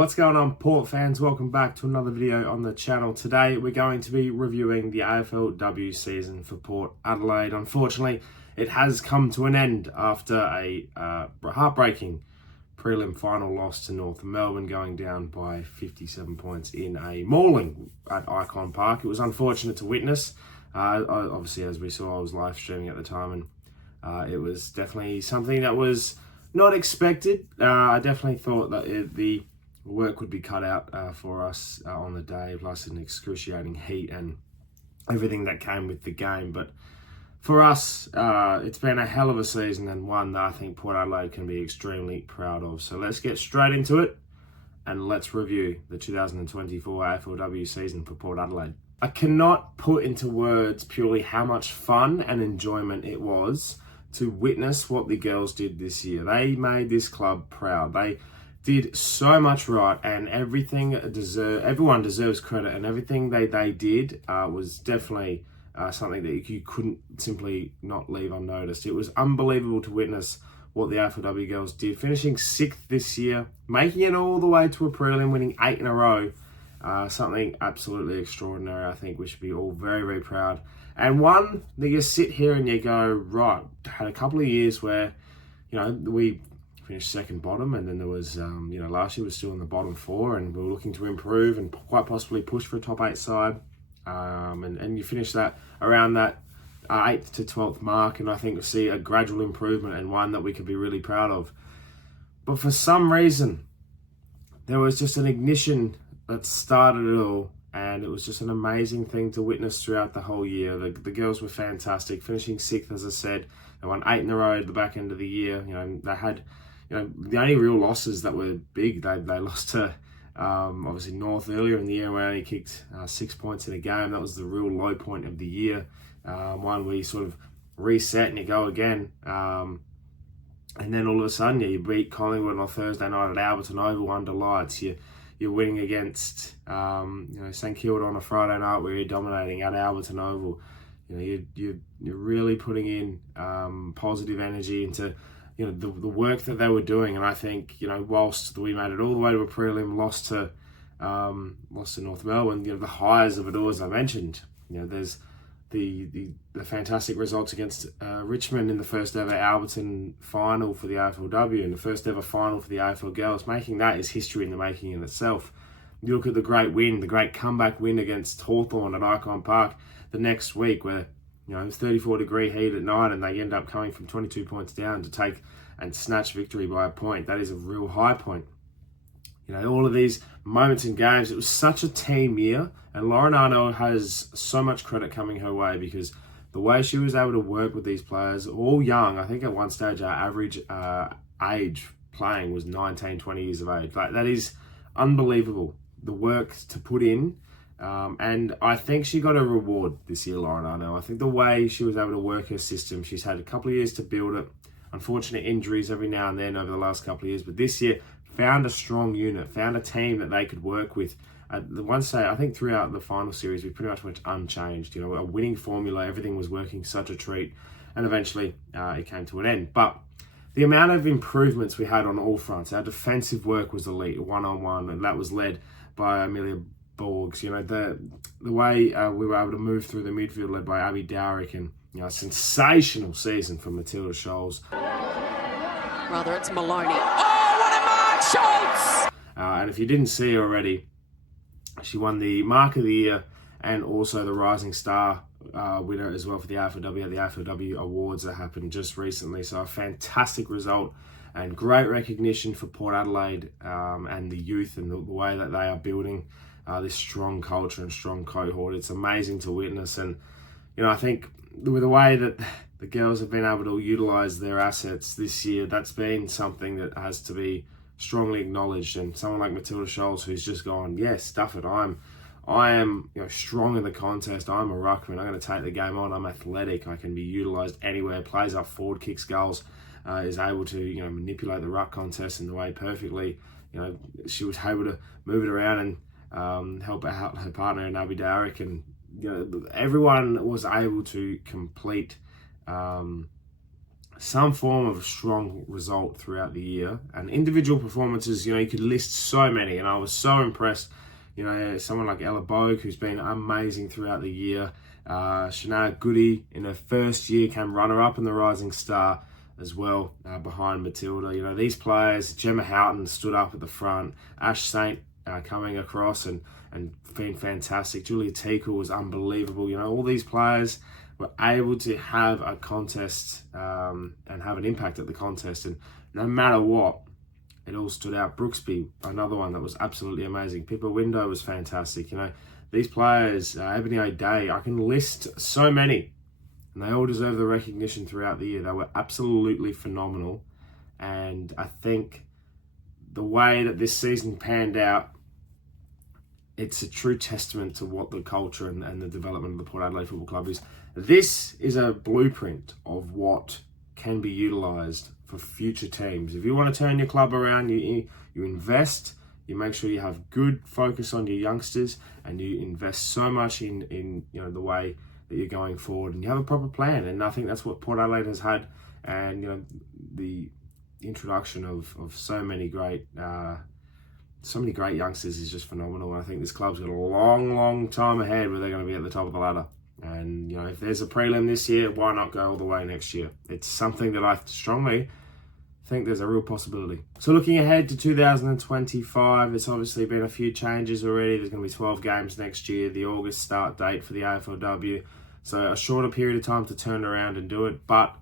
What's going on, Port fans? Welcome back to another video on the channel. Today we're going to be reviewing the AFLW season for Port Adelaide. Unfortunately, it has come to an end after a heartbreaking prelim final loss to North Melbourne, going down by 57 points in a mauling at Icon Park. It was unfortunate to witness. Obviously, as we saw, I was live streaming at the time, and it was definitely something that was not expected. I definitely thought that the work would be cut out for us on the day, plus an excruciating heat and everything that came with the game. But for us, it's been a hell of a season, and one that I think Port Adelaide can be extremely proud of. So let's get straight into it and let's review the 2024 AFLW season for Port Adelaide. I cannot put into words purely how much fun and enjoyment it was to witness what the girls did this year. They made this club proud. They did so much right, and everyone deserves credit, and everything they did was definitely something that you couldn't simply not leave unnoticed. It was unbelievable to witness what the AFLW girls did, finishing 6th this year, making it all the way to a prelim, winning 8 in a row. Something absolutely extraordinary. I think we should be all very, very proud. And one that you sit here and you go, right, had a couple of years where, we finished second bottom, and then there was, last year was still in the bottom 4, and we were looking to improve and quite possibly push for a top 8 side. And you finish that around that 8th to 12th mark, and I think we'll see a gradual improvement and one that we could be really proud of. But for some reason, there was just an ignition that started it all, and it was just an amazing thing to witness throughout the whole year. The girls were fantastic, finishing 6th, as I said. They won 8 in a row at the back end of the year. They had, the only real losses that were big, they lost to obviously North earlier in the year, where they only kicked 6 points in a game. That was the real low point of the year. One where you sort of reset and you go again. And then all of a sudden, you beat Collingwood on Thursday night at Alberton Oval under lights. You're winning against St Kilda on a Friday night, where you're dominating at Alberton Oval. You're really putting in positive energy into the work that they were doing. And I think whilst we made it all the way to a prelim, lost to North Melbourne, the highs of it all, as I mentioned, there's the fantastic results against Richmond in the first ever Alberton final for the AFLW, and the first ever final for the AFL girls. Making that is history in the making in itself. You look at the great comeback win against Hawthorn at Icon Park the next week, where it was 34-degree heat at night, and they end up coming from 22 points down to take and snatch victory by a point. That is a real high point. All of these moments in games, it was such a team year, and Lauren Arno has so much credit coming her way, because the way she was able to work with these players, all young. I think at one stage our average age playing was 19, 20 years of age. That is unbelievable, the work to put in. And I think she got a reward this year, Lauren Arno. I think the way she was able to work her system, she's had a couple of years to build it. Unfortunate injuries every now and then over the last couple of years, but this year found a strong unit, found a team that they could work with. The one say, I think throughout the final series, we pretty much went unchanged. A winning formula, everything was working such a treat, and eventually it came to an end. But the amount of improvements we had on all fronts, our defensive work was elite, one-on-one, and that was led by Amelia Borgs. The way we were able to move through the midfield, led by Abby Dowrick, and a sensational season from Matilda Scholes. Rather, it's Maloney. Oh, what a mark, Schultz! And if you didn't see already, she won the Mark of the Year and also the Rising Star winner as well for the AFLW at the AFLW Awards that happened just recently. So a fantastic result and great recognition for Port Adelaide and the youth, and the way that they are building this strong culture and strong cohort. It's amazing to witness, and I think with the way that the girls have been able to utilise their assets this year, that's been something that has to be strongly acknowledged. And someone like Matilda Scholes, who's just gone, stuff it. I am strong in the contest. I'm a ruckman. I'm going to take the game on. I'm athletic. I can be utilised anywhere. Plays up forward, kicks goals, is able to manipulate the ruck contest in the way perfectly. She was able to move it around and help out her partner in Abby Dowrick, and everyone was able to complete some form of strong result throughout the year. And individual performances, you could list so many, and I was so impressed. Someone like Ella Bogue, who's been amazing throughout the year. Shania Goody in her first year came runner-up in the Rising Star as well, behind Matilda. These players, Gemma Houghton stood up at the front, Ash Saint coming across and been fantastic. Julia Teakle was unbelievable. All these players were able to have a contest and have an impact at the contest, and no matter what, it all stood out. Brooksby, another one that was absolutely amazing. Pippa Window was fantastic. These players, Ebony O'Day, I can list so many, and they all deserve the recognition throughout the year. They were absolutely phenomenal, and I think the way that this season panned out, it's a true testament to what the culture and the development of the Port Adelaide Football Club is. This is a blueprint of what can be utilised for future teams. If you want to turn your club around, you invest, you make sure you have good focus on your youngsters, and you invest so much in the way that you're going forward, and you have a proper plan. And I think that's what Port Adelaide has had. And the introduction of so many great youngsters is just phenomenal. And I think this club's got a long time ahead where they're going to be at the top of the ladder. And if there's a prelim this year, why not go all the way next year? It's something that I strongly think there's a real possibility. So looking ahead to 2025, it's obviously been a few changes already. There's going to be 12 games next year, the August start date for the AFLW. So a shorter period of time to turn around and do it. But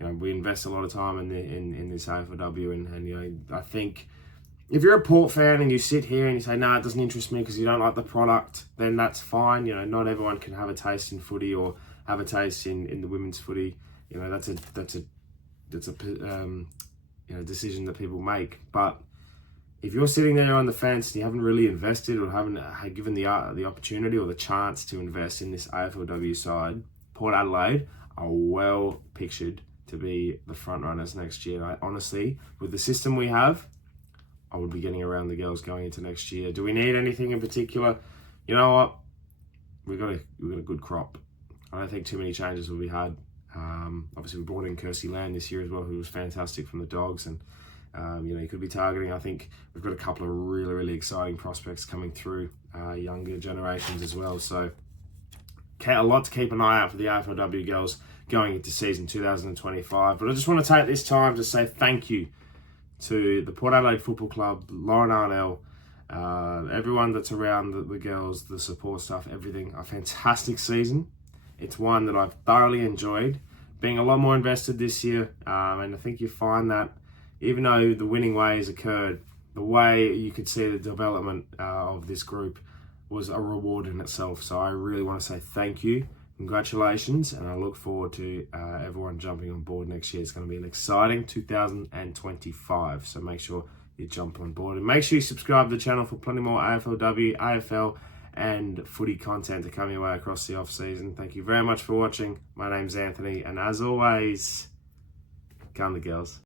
we invest a lot of time in this AFLW, and I think if you're a Port fan and you sit here and you say, it doesn't interest me because you don't like the product, then that's fine. Not everyone can have a taste in footy or have a taste in the women's footy. That's a decision that people make. But if you're sitting there on the fence and you haven't really invested or haven't given the opportunity or the chance to invest in this AFLW side, Port Adelaide are well pictured to be the front runners next year. Honestly, with the system we have, I would be getting around the girls going into next year. Do we need anything in particular? You know what? We've got a good crop. I don't think too many changes will be had. Obviously, we brought in Kirsty Land this year as well, who was fantastic from the Dogs, and you could be targeting. I think we've got a couple of really exciting prospects coming through, younger generations as well. So, a lot to keep an eye out for the AFLW girls going into season 2025. But I just want to take this time to say thank you to the Port Adelaide Football Club, Lauren Arnell, everyone that's around the girls, the support staff, everything. A fantastic season. It's one that I've thoroughly enjoyed, being a lot more invested this year. And I think you find that even though the winning ways occurred, the way you could see the development of this group was a reward in itself. So I really want to say thank you. Congratulations, and I look forward to everyone jumping on board next year. It's going to be an exciting 2025, so make sure you jump on board. And make sure you subscribe to the channel for plenty more AFLW, AFL, and footy content to come your way across the off-season. Thank you very much for watching. My name's Anthony, and as always, come the girls.